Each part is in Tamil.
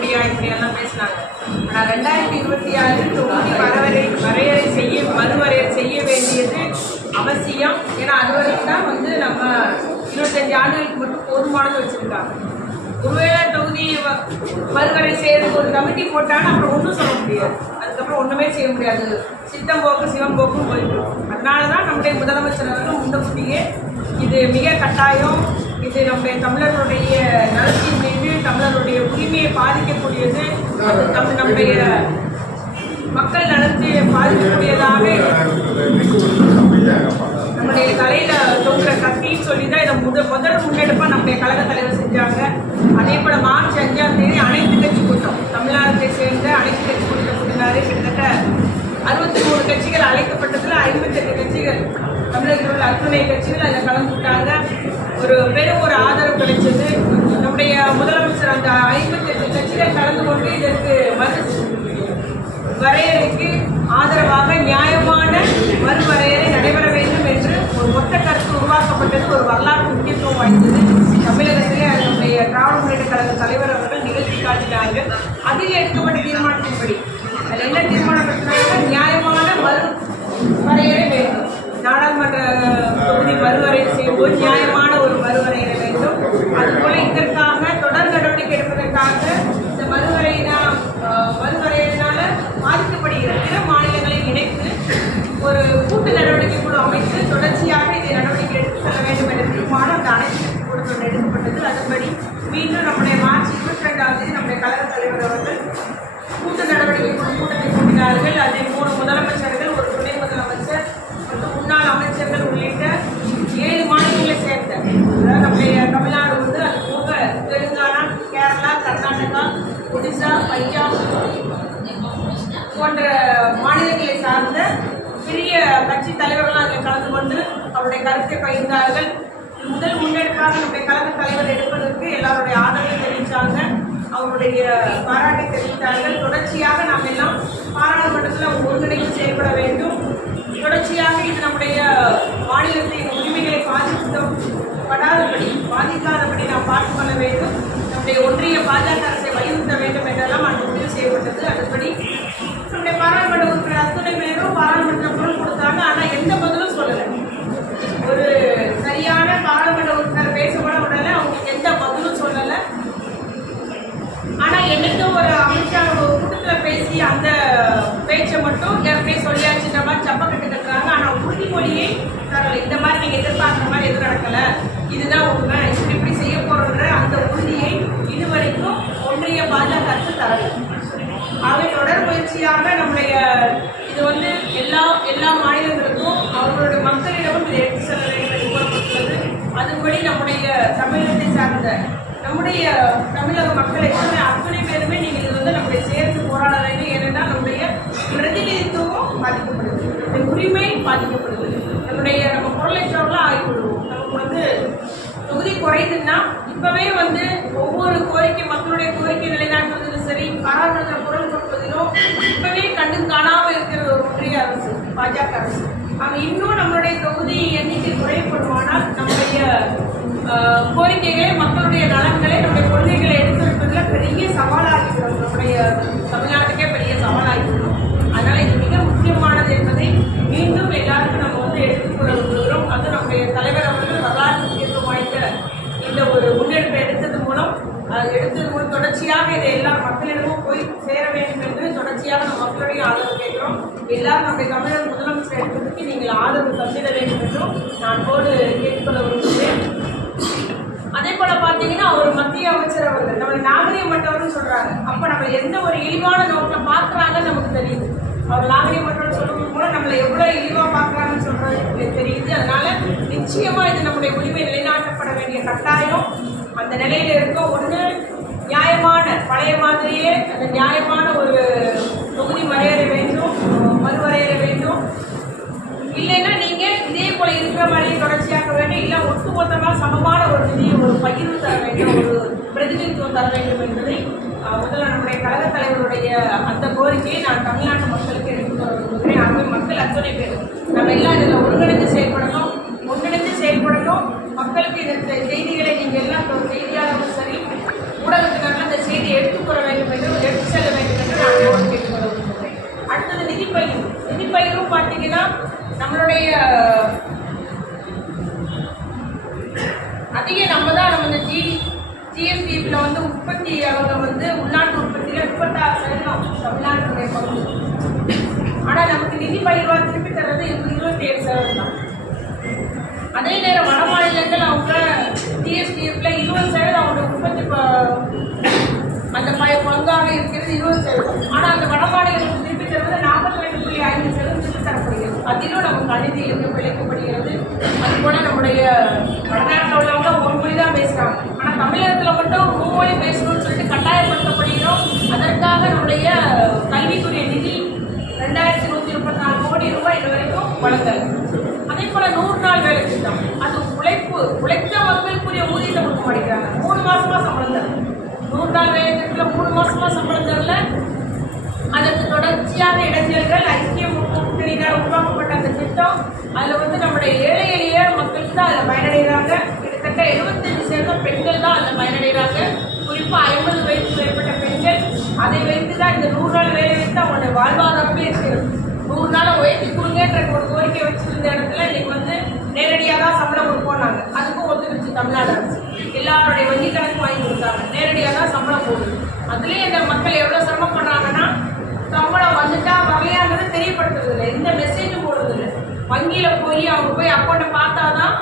இப்படியெல்லாம் பேசினாங்க. ஆனால் 2026 தொகுதி மறுவரையறை செய்ய வேண்டியது அவசியம். ஏன்னா அது வரைக்கும் தான் வந்து நம்ம 25 ஆண்டுகளுக்கு மட்டும் போதுமானது வச்சுருக்காங்க. ஒருவேளை தொகுதி மறுவரை செய்யறதுக்கு ஒரு கமிட்டி போட்டாலும் அப்புறம் ஒன்றும் சொல்ல முடியாது. அதுக்கப்புறம் ஒன்றுமே செய்ய முடியாது. சித்தம் போக்கு சிவம் போக்கும் போயிட்டு. அதனால தான் நம்முடைய முதலமைச்சர் அவர்கள் முன்னக்கூட்டியே இது மிக கட்டாயம், இது நம்முடைய தமிழர்களுடைய நலத்தின் மீது தமிழர்களுடைய உரிமையை பாதிக்கக்கூடியது, நம்முடைய மக்கள் நலத்தை பாதிக்கக்கூடியதாக நம்முடைய தலையில தொங்குற கத்தின்னு சொல்லி தான் இதை முதல் முன்னெடுப்பா நம்முடைய கழக தலைவர் செஞ்சாங்க. அதே போல மார்ச் 5ஆம் தேதி அனைத்து கட்சி கூட்டம், தமிழ்நாட்டை சேர்ந்த அனைத்து கட்சி கூட்டம் கூட்டினாரு. கிட்டத்தட்ட 63 கட்சிகள் அழைக்கப்பட்டதுல 58 கட்சிகள், தமிழகத்தில் உள்ள அத்துணை கட்சிகள் அதில் கலந்துட்டாங்க. ஒரு பெரும் ஒரு ஆதரவு கிடைச்சது. நம்முடைய முதலமைச்சர் அந்த 58 கட்சிகள் கலந்து கொண்டு இதற்கு வரையறைக்கு ஆதரவாக நியாயமான மறுவரையறை நடைபெற வேண்டும் என்று ஒரு மொத்த கருத்து உருவாக்கப்பட்டது. ஒரு வரலாற்று முக்கியத்துவம் வாய்ந்தது. தமிழகத்திலே நம்முடைய திராவிட முன்னேற்ற கழக தலைவர் அவர்கள் நிகழ்த்தி காட்டினார்கள். அதில் எடுக்கப்பட்ட தீர்மானத்தின்படி அதில் என்ன தீர்மானப்படுத்தினார்கள்? நியாயமான மறுவரையறை வேண்டும். நாடாளுமன்ற தொகுதி மறுவரையறை செய்யும்போது நியாயமான ஒரு மறுவரையறை வேண்டும். அதுபோல இதற்காக தொடர் நடவடிக்கை எடுப்பதற்காக இந்த மறுவரையினால பாதிக்கப்படுகிற பிற மாநிலங்களை இணைத்து ஒரு கூட்டு நடவடிக்கை குழு அமைத்து தொடர்ச்சியாக இதை நடவடிக்கை எடுத்து செல்ல வேண்டும் என்ற தீர்மானம் அந்த அனைத்து கூட்டத்தில் எடுக்கப்பட்டது. அதன்படி மீண்டும் நம்முடைய மார்ச் 22ஆம் தேதி நம்முடைய கழக தலைவர் அவர்கள் கூட்டு நடவடிக்கை குழு கூட்டத்தை கூட்டினார்கள். அதில் 3 முதலமைச்சர்கள், ஒரு துணை முதலமைச்சர் மற்றும் முன்னாள் அமைச்சர்கள் உள்ளிட்ட 7 மாநிலங்களை சேர்ந்த, அதாவது நம்முடைய தமிழ்நாடு வந்து அது போக தெலுங்கானா, கேரளா, கர்நாடகா, ஒடிசா, பஞ்சாப் போன்ற மாநிலங்களை சார்ந்த பெரிய கட்சி தலைவர்கள் அதில் கலந்து கொண்டு அவருடைய கருத்தை பகிர்ந்தார்கள். முதல் முன்னெடுப்பாக நம்முடைய கழக தலைவர் எடுப்பதற்கு எல்லாருடைய ஆதரவை தெரிவித்தாங்க, அவருடைய பாராட்டை தெரிவித்தார்கள். தொடர்ச்சியாக நாம் எல்லாம் பாராளுமன்றத்தில் ஒருங்கிணைந்து செயல்பட வேண்டும். தொடர்ச்சியாக இது நம்முடைய மாநிலத்தின் உரிமைகளை பாதிக்காதபடி நாம் பார்த்துக் கொள்ள வேண்டும். நம்முடைய ஒன்றிய பாஜக அரசை வலியுறுத்த வேண்டும் என்றெல்லாம் அது முடிவு செய்யப்பட்டது. அதன்படி நம்முடைய பாராளுமன்ற உறுப்பினர் அத்துணை பேரும் பாராளுமன்ற குரல் கொடுத்தாங்க. ஆனால் எந்த பதிலும் சொல்லலை. ஒரு சரியான பாராளுமன்ற உறுப்பினர் பேசப்பட உடனே அவங்களுக்கு எந்த பதிலும் சொல்லலை. ஆனால் என்னென்ன ஒரு அமைச்சர் கூட்டத்தில் பேசி அந்த பேச்சை மட்டும் ஏற்கனவே சொல்லியாச்சுன்ற மாதிரி சப்பக்கட்டு கட்டுறாங்க. ஆனால் உறுதிமொழியை தரலை. இந்த மாதிரி நீங்கள் எதிர்பார்க்குற மாதிரி எதுவும் நடக்கலை, இதுதான் உண்மை, இப்படி செய்ய போகிற அந்த உறுதியை இதுவரைக்கும் ஒன்றிய பாஜக அரசு தரலை. ஆகவே தொடர் முயற்சியாக நம்முடைய இது வந்து எல்லா மாநிலங்களுக்கும் அவர்களுடைய மக்களிடமும் இதை எடுத்து செல்ல வேண்டும் என்று கூறப்பட்டுள்ளது. அதுபடி நம்முடைய தமிழகத்தை சார்ந்த நம்முடைய தமிழக மக்களை அத்தனை பேருமே நீங்கள் இது வந்து நம்முடைய சேர்த்து போராட வேண்டும். ஏனென்றால் நம்முடைய பிரதிநிதித்துவம் பாதிக்கப்படுது, உரிமை பாதிக்கப்படுது. நம்ம பொருளற்றவர்களாக ஆகிவிடுவோம். நமக்கு வந்து தொகுதி குறையுதுன்னா இப்பவே வந்து ஒவ்வொரு கோரிக்கை, மக்களுடைய கோரிக்கை நிலைநாட்டுவதிலும் சரி, பாராளுமன்ற குரல் கொடுப்பதிலும் இப்பவே கண்டு காணாமல் இருக்கிற ஒரு ஒன்றிய அரசு பாஜக அரசு. அங்கே இன்னும் நம்மளுடைய தொகுதி எண்ணிக்கை குறையப்படுமானால் நம்முடைய கோரிக்கைகளை, மக்களுடைய நலன்களை, நம்முடைய கொள்கைகளை எடுத்துரைப்பதில் பெரிய சவாலாகிவிடும். நம்முடைய தமிழ்நாட்டுக்கே பெரிய சவாலாகிவிடும். அதனால இது மிக முக்கியமானது என்பதை மீண்டும் எல்லாருக்கும் நம்ம வந்து எடுத்துக்கொள்ள விரும்புகிறோம். அது நம்முடைய தலைவர் அவர்கள் வரலாற்று முக்கியத்துவம் வாய்ந்த இந்த ஒரு முன்னெடுப்பை எடுத்தது மூலம் தொடர்ச்சியாக இதை எல்லா மக்களிடமும் போய் சேர வேண்டும் என்று தொடர்ச்சியாக நம்ம மக்களுடைய ஆதரவு கேட்கிறோம். எல்லாரும் நம்முடைய தமிழக முதலமைச்சர் எடுப்பதற்கு நீங்கள் ஆதரவு தந்திட வேண்டும் என்றும் நான் போது கேட்டுக்கொள்ள விரும்புகிறேன். அதே போல பார்த்தீங்கன்னா ஒரு மத்திய அமைச்சர் அவர்கள் நம்மளை நாகரிகமற்றவர்னு சொல்றாங்க. அப்ப நம்ம எந்த ஒரு இழிவான நோக்கில் பார்க்குறாங்கன்னு நமக்கு தெரியுது. அவர் நாகரிகமற்றவர் சொல்லும் போல நம்மளை எவ்வளவு இழிவா பார்க்குறாங்கன்னு சொல்றது தெரியுது. அதனால நிச்சயமா இது நம்முடைய உரிமை நிலைநாட்டப்பட வேண்டிய கட்டாயம் அந்த நிலையில இருக்கும். ஒன்று நியாயமான பழைய மாதிரியே அந்த நியாயமான ஒரு தொகுதி மறுவரையறை வேண்டும். இல்லைன்னா நீங்க இதே போல இருக்கிற மாதிரி தொடர்ச்சியாக்க வேண்டும். இல்லை ஒட்டுமொத்தமாக சமமான ஒரு நிதியை ஒரு பகிர்வு தர வேண்டும், ஒரு பிரதிநிதித்துவம் தர வேண்டும் என்பதை முதல்ல நம்முடைய கழக தலைவருடைய அந்த கோரிக்கையை நான் தமிழ்நாட்டு மக்களுக்கு எடுத்துக் கொள்ள விரும்புகிறேன். ஆகவே மக்கள் அத்தனை பேர் நம்ம எல்லாம் இதில் ஒருங்கிணைந்து செயல்படணும். மக்களுக்கு இந்த செய்திகளை நீங்கள் எல்லாம் செய்தியாளர்களும் சரி ஊடகத்தினர்கள் அந்த செய்தியை எடுத்துக்கூற வேண்டும் நிதிப்பயிரும் பார்த்தீங்கன்னா நம்மளுடைய அதிக நம்ம இந்த ஜிஎஸ்டில வந்து உற்பத்தி அவங்க வந்து உள்நாட்டு உற்பத்தியில 36% தமிழ்நாட்டுடைய பங்கு. ஆனால் நமக்கு நிதி பயிர்வா திருப்பி தர்றது 27% தான். அதே நேரம் வட மாநிலங்கள் அவங்க ஜிஎஸ்டிஎஃப்ல 20% அவங்களோட உற்பத்தி அந்த பங்காக இருக்கிறது 20%. ஆனால் அந்த வட மாநிலங்களுக்கு திருப்பி தருவது 42.5% திருப்பி தரப்படுகிறது. அதிலும் நமக்கு அநீதி பிழைக்கப்படுகிறது. அதுபோல நம்முடைய வடநாட்டில் உள்ளவங்க ஒரு மொழி தான் பேசுகிறாங்க. ஆனால் தமிழகத்தில் மட்டும் மும்மொழி பேசணும்னு சொல்லிட்டு கட்டாயப்படுத்தப்படுகிறோம். அதற்காக நம்முடைய கல்விக்குரிய நிதி 2134 கோடி ரூபாய் இது வரைக்கும் வழங்கல். அதே போல 100 நாள் வேலை திட்டம், அது உழைத்த மக்களுக்குரிய ஊதியத்தை கொடுக்க மாட்டேங்கிறாங்க. 3 மாசமா சம்பளம் தரல. 100 நாள் வேலை திட்டத்தில் 3 மாசமா சம்பளம் தரல. அதற்கு தொடர்ச்சியாக இளைஞர்கள் ஐக்கிய முன்னணியினால் உருவாக்கப்பட்ட அந்த திட்டம், அதில் வந்து நம்முடைய ஏழை எளிய மக்களுக்கு தான் அதில் பயனடைகிறாங்க. கிட்டத்தட்ட 75% பெண்கள் தான் அதில் பயனடைகிறாங்க. குறிப்பாக 50 வயதுக்கு மேற்பட்ட பெண்கள் அதை வைத்து தான் இந்த 100 நாள் வேலை வைத்து அவங்களுடைய வாழ்வாதாரமே இருக்கிறது. 100 நாளை உயர்த்தி கொடுங்கன்ற ஒரு கோரிக்கை வச்சிருந்த இடத்துல இன்னைக்கு வந்து நேரடியாக தான் சம்பளம் கொடுப்போம்னாங்க. அதுக்கும் ஒத்துக்கிச்சு தமிழ்நாடு அரசு. எல்லாருடைய வங்கி கணக்கு வாங்கி கொடுத்தாங்க. நேரடியாக தான் சம்பளம் போடுது. அதுலேயே இந்த மக்கள் எவ்வளோ சிரமப்படுறாங்கன்னா, சம்பளம் வந்துட்டா வரலையாங்கிறது தெரியப்படுத்துறது இல்லை, எந்த மெசேஜும் போடுறது இல்லை. வங்கியில் அவங்க போய் அக்கௌண்ட்டை பார்த்தா தான்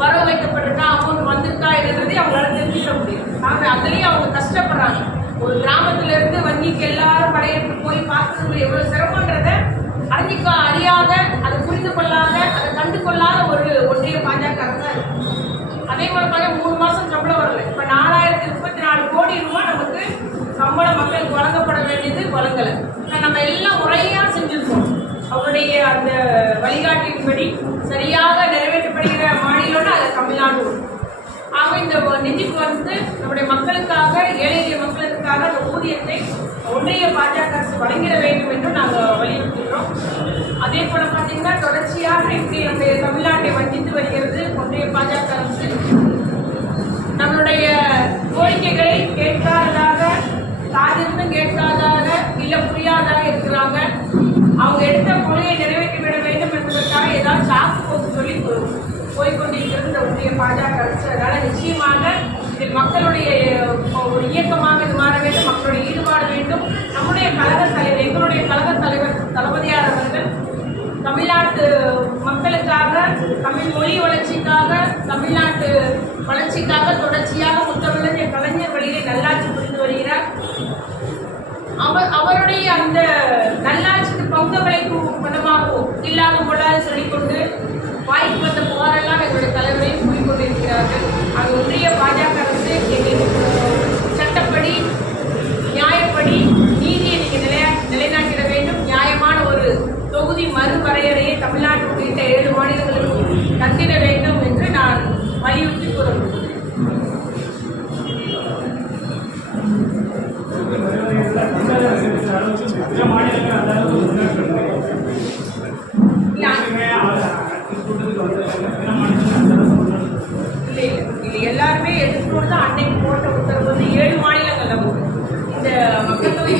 வரவு வைக்கப்பட்டிருக்கா, அமௌண்ட் வந்திருக்கா என்னன்றதே அவங்களால தெரிஞ்சுக்க முடியும். ஆனால் அதுலேயும் அவங்க கஷ்டப்படுறாங்க. ஒரு கிராமத்துல இருந்து வங்கிக்கு எல்லாரும் படையெடுத்து போய் பார்க்கறது எவ்வளவு சிரமன்றதை அறியாத, அதை புரிந்து கொள்ளாத, அதை கண்டு கொள்ளாத ஒரு ஒன்றிய பாஜக அரசா இருக்கு. அதே போல 3 மாசம் சம்பளம் வரல. இப்ப 4034 கோடி ரூபாய் நமக்கு சம்பளம் மக்களுக்கு வழங்கப்பட வேண்டியது வழங்கல. நம்ம எல்லாம் முறையா செஞ்சிருக்கோம். அவருடைய அந்த வழிகாட்டின்படி சரியாக நிறைவேற்றப்படுகிற மாநிலம்னு அது தமிழ்நாடு. ஆக இந்த நிதிக்கு வந்து நம்முடைய மக்களுக்காக, ஏழை எளிய மக்களுக்காக அந்த ஊதியத்தை ஒன்றிய பாஜக அரசு வழங்கிட வேண்டும் என்று நாங்கள் வலியுறுத்துகிறோம். அதே போல பார்த்தீங்கன்னா தொடர்ச்சியாக இப்படி நம்முடைய தமிழ்நாட்டை வஞ்சித்து வருகிறது ஒன்றிய பாஜக அரசு. நம்மளுடைய கோரிக்கைகளை கேட்காததாக, காதிருந்து கேட்காதாக, இல்லை புரியாதாக இருக்கிறாங்க. அவங்க எடுத்த கொள்கையை நிறைவேற்றிவிட வேண்டும் என்பதற்காக ஏதாவது சாக்கு போக்கு சொல்லி போய்கொண்டிருக்கிறது இந்த ஒன்றிய பாஜக அரசு. அதனால நிச்சயமாக இதில் மக்களுடைய ஒரு இயக்கமாக இது மாற வேண்டும், மக்களுடைய ஈடுபாடு வேண்டும். நம்முடைய கழக தலைவர், எங்களுடைய கழக தலைவர் தளபதியார் அவர்கள் தமிழ்நாட்டு மக்களுக்காக, தமிழ் மொழி வளர்ச்சிக்காக, தமிழ்நாட்டு வளர்ச்சிக்காக தொடர்ச்சியாக முத்தமிழர் கலைஞர் வழியிலே நல்லாட்சி புரிந்து வருகிறார். அவருடைய அந்த நல்லாட்சிக்கு பங்களிக்கும் பணமாகவும் இல்லாத போடாது சொல்லிக்கொண்டு வாய்ப்பு வந்த புகாரெல்லாம் எங்களுடைய தலைவரையும் கூறிக்கொண்டிருக்கிறார்கள். அது ஒன்றிய பாஜக அரசு எங்களுக்கு சட்டப்படி, நியாயப்படி நீதியை நீங்கள் நிலைநாட்டிட வேண்டும். நியாயமான ஒரு தொகுதி மறுவரையறையை தமிழ்நாட்டு உள்ளிட்ட 7 மாநிலங்களுக்கு தந்திட வேண்டும் என்று நான் வலியுறுத்தி கூறுகிறேன். எல்லாருமே எடுத்துக்கொண்டு தான் அன்னைக்கு போட்ட உத்தரவு வந்து 7 மாநிலங்கள் நமக்கு இந்த மக்கள் தொகை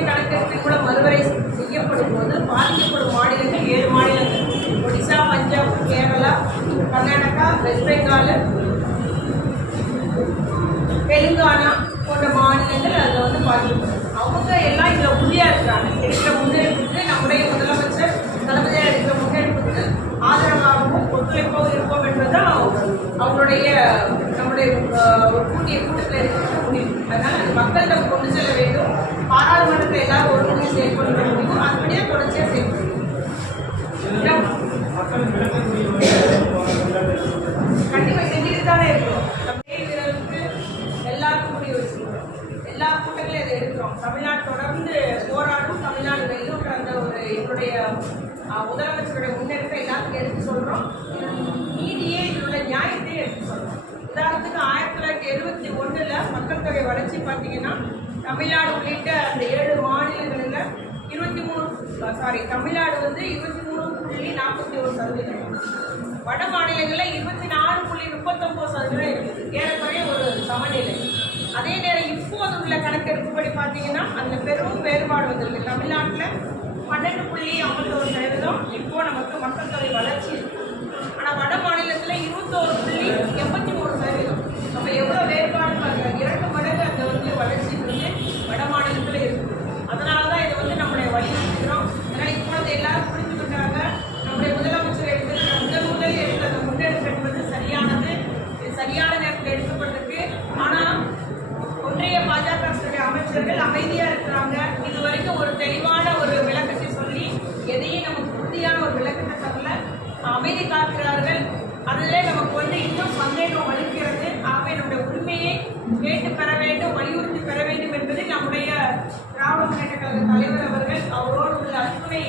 கணக்கெடுப்பில் கூட மறுவரை செய்யப்படும் போது பாதிக்கப்படும் மாநிலங்கள் 7 மாநிலங்கள்: ஒடிசா, பஞ்சாப், கேரளா, கர்நாடகா, வெஸ்ட் பெங்கால், தெலுங்கானா போன்ற மாநிலங்கள் அதில் வந்து பாதிக்கப்படும். அவங்க எல்லாம் இதில் உறுதியாக இருக்கிறாங்க. எடுக்கிற முன்னெடுப்புக்கு நம்முடைய முதலமைச்சர் தளபதியாக எடுக்கிற முன்னெடுப்புக்கு ஆதரவாகவும் ஒத்துழைப்பாகவும் இருப்போம் என்பதுதான் அவங்களுடைய நம்முடைய கூட்டத்தில் இருக்கிற முடிவு. அதனால் அது மக்களிடம் கொண்டு செல்ல வேண்டும். பாராளுமன்றத்தில் எல்லாரும் ஒருங்கிணைந்து செயல்படுத்த முடியும். அதுபடியே தொடர்ச்சியாக செயல்படும். கண்டிப்பாக செஞ்சுட்டு தானே இருக்கிறோம். நம்ம வீரர்களுக்கு எல்லாருக்கும் முடிவு வச்சுக்கிறோம். எல்லா கூட்டங்களையும் அதை எடுக்கிறோம். தமிழ்நாடு தொடர்ந்து போராடும், தமிழ்நாடு வெல்லுன்ற அந்த ஒரு எங்களுடைய முதலமைச்சருடைய முன்னெடுப்பை எல்லாத்துக்கும் எடுத்து சொல்கிறோம். நீதியே இதனுடைய நியாயத்தையே எடுத்து சொல்கிறோம். உதாரணத்துக்கு 1971 மக்கள் தொகை வளர்ச்சி பார்த்தீங்கன்னா தமிழ்நாடு உள்ளிட்ட அந்த 7 மாநிலங்களில் தமிழ்நாடு வந்து 23.41%, வட மாநிலங்களில் 24.39% இருக்குது. ஏறக்குறைய ஒரு சமநிலை. அதே நேரம் இப்போது உள்ள கணக்கெடுப்புப்படி பார்த்தீங்கன்னா அதில் பெரும் வேறுபாடு வந்திருக்கு. தமிழ்நாட்டில் 12.51% இப்போ நமக்கு மக்கள் தொகை வளர்ச்சி இருக்கு. ஆனால் வட மாநிலத்தில் 21.83%. நம்ம எவ்வளோ வேறுபாடு பாருங்க, 2 மடங்கு அந்த வளர்ச்சி வட மாநிலத்தில் இருக்குது. அதனால தான் இதை நம்முடைய வலியுறுத்துகிறோம். ஏன்னா இப்பொழுது எல்லாரும் புரிஞ்சுக்கிட்டாங்க. நம்முடைய முதலமைச்சர் எடுத்துக்கிற முதலில் எடுத்த அந்த முன்னெடுப்பு என்பது சரியானது. இது சரியான நேரத்தில் எடுக்கப்பட்டிருக்கு. ஆனால் ஒன்றிய பாஜக அமைச்சர்கள் அமைதியாக இருக்கிறாங்க. இது வரைக்கும் ஒரு தெளிவான ஒரு விளக்கத்தை சொல்லி எதையும் நமக்கு உறுதியான ஒரு விளக்கத்தை சொல்லல, அமைதி காக்கிறார்கள். அதிலே நமக்கு இன்னும் சந்தேகம் அளிக்கிறது. ஆகவே நம்முடைய உரிமையை கேட்டு பெற வேண்டும், வலியுறுத்தி பெற வேண்டும் என்பதில் நம்முடைய திராவிட முன்னேற்ற கழக தலைவர் அவர்கள் அவரோடு உள்ள அத்துணை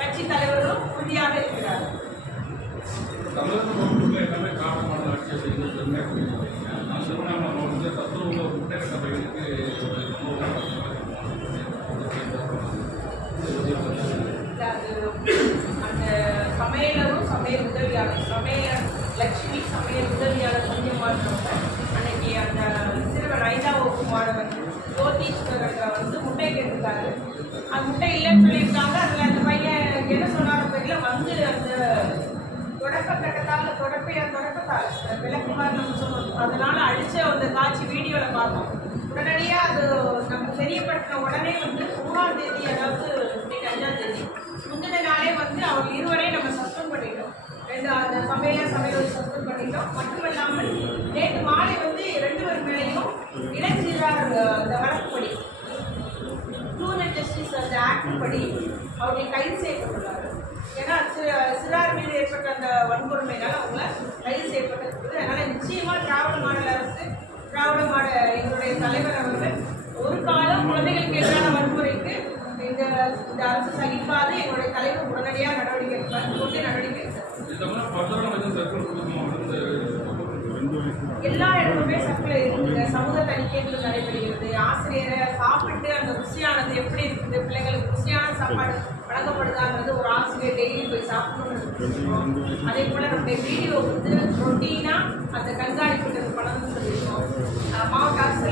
கட்சி தலைவர்களும் உறுதியாக இருக்கிறார்கள். அந்த சமையலரும் சமையல் உதவியாளர், சமையல் லட்சுமி சமையல் உதவியாளர் கொஞ்சம் மாற்றவங்க அன்னைக்கு அந்த சிறுவர் 5ஆம் வகுப்பு மாணவன் ஜோதீஸ்வரர் முட்டை கேட்டிருக்காரு. அந்த முட்டை இல்லைன்னு சொல்லியிருக்காங்க. அதில் அந்த பையன் என்ன சொன்னார் தெரியல, அந்த தொடக்கத்தால் விளக்குமாறு நம்ம சொன்னோம். அதனால அடிச்ச அந்த காட்சி வீடியோவில் பார்த்தோம். உடனடியாக அது நமக்கு தெரியப்படுத்தின உடனே 3ஆம் தேதி, அதாவது 5ஆம் தேதி முந்தின நாளே அவர் இருவரையும் நம்ம சஸ்பெண்ட் பண்ணிட்டோம். அந்த சமையல் சஸ்பெண்ட் பண்ணிட்டோம். மட்டுமல்லாமல் நேற்று மாலை 2 பேர் மேலேயும் இளஞ்சீரார் அந்த வழக்குப்படி ட்ரூத் அண்ட் ஜஸ்டிஸ் அந்த ஆக்ட் படி அவர்களை கைது செய்யப்பட்டுள்ளார். ஏன்னா சிறார் மீது ஏற்பட்ட அந்த வன்கொடுமையினால் அவங்கள கைது செய்யப்பட்டிருக்குது. அதனால் நிச்சயமாக திராவிட மாடல் அரசு, திராவிட மாடல் எங்களுடைய தலைவர் அவர்கள் ஒரு காலம் குழந்தைகளுக்கு எதிரான வன்முறைக்கு இந்த அரசு சகிக்காது. எங்களுடைய தலைவர் உடனடியாக நடவடிக்கை எடுப்பார், நடவடிக்கை எடுத்தார். எல்லா இடத்துலையுமே சர்க்குலர் இருக்குங்க. சமூக தணிக்கைகள் நடைபெறுகிறது. ஆசிரியரை சாப்பிட்டு அந்த ருசியானது எப்படி இருக்குது, பிள்ளைங்களுக்கு ருசியான சாப்பாடு வழங்கப்படுதாங்கிறது ஒரு ஆசிரியர் டெய்லி போய் சாப்பிடணும்னு. அதே போல் நம்முடைய வீடியோ ரொட்டீனாக அந்த கண்காணிப்புக்கு பணம்னு சொல்லியிருக்கோம். மாவட்ட அரசு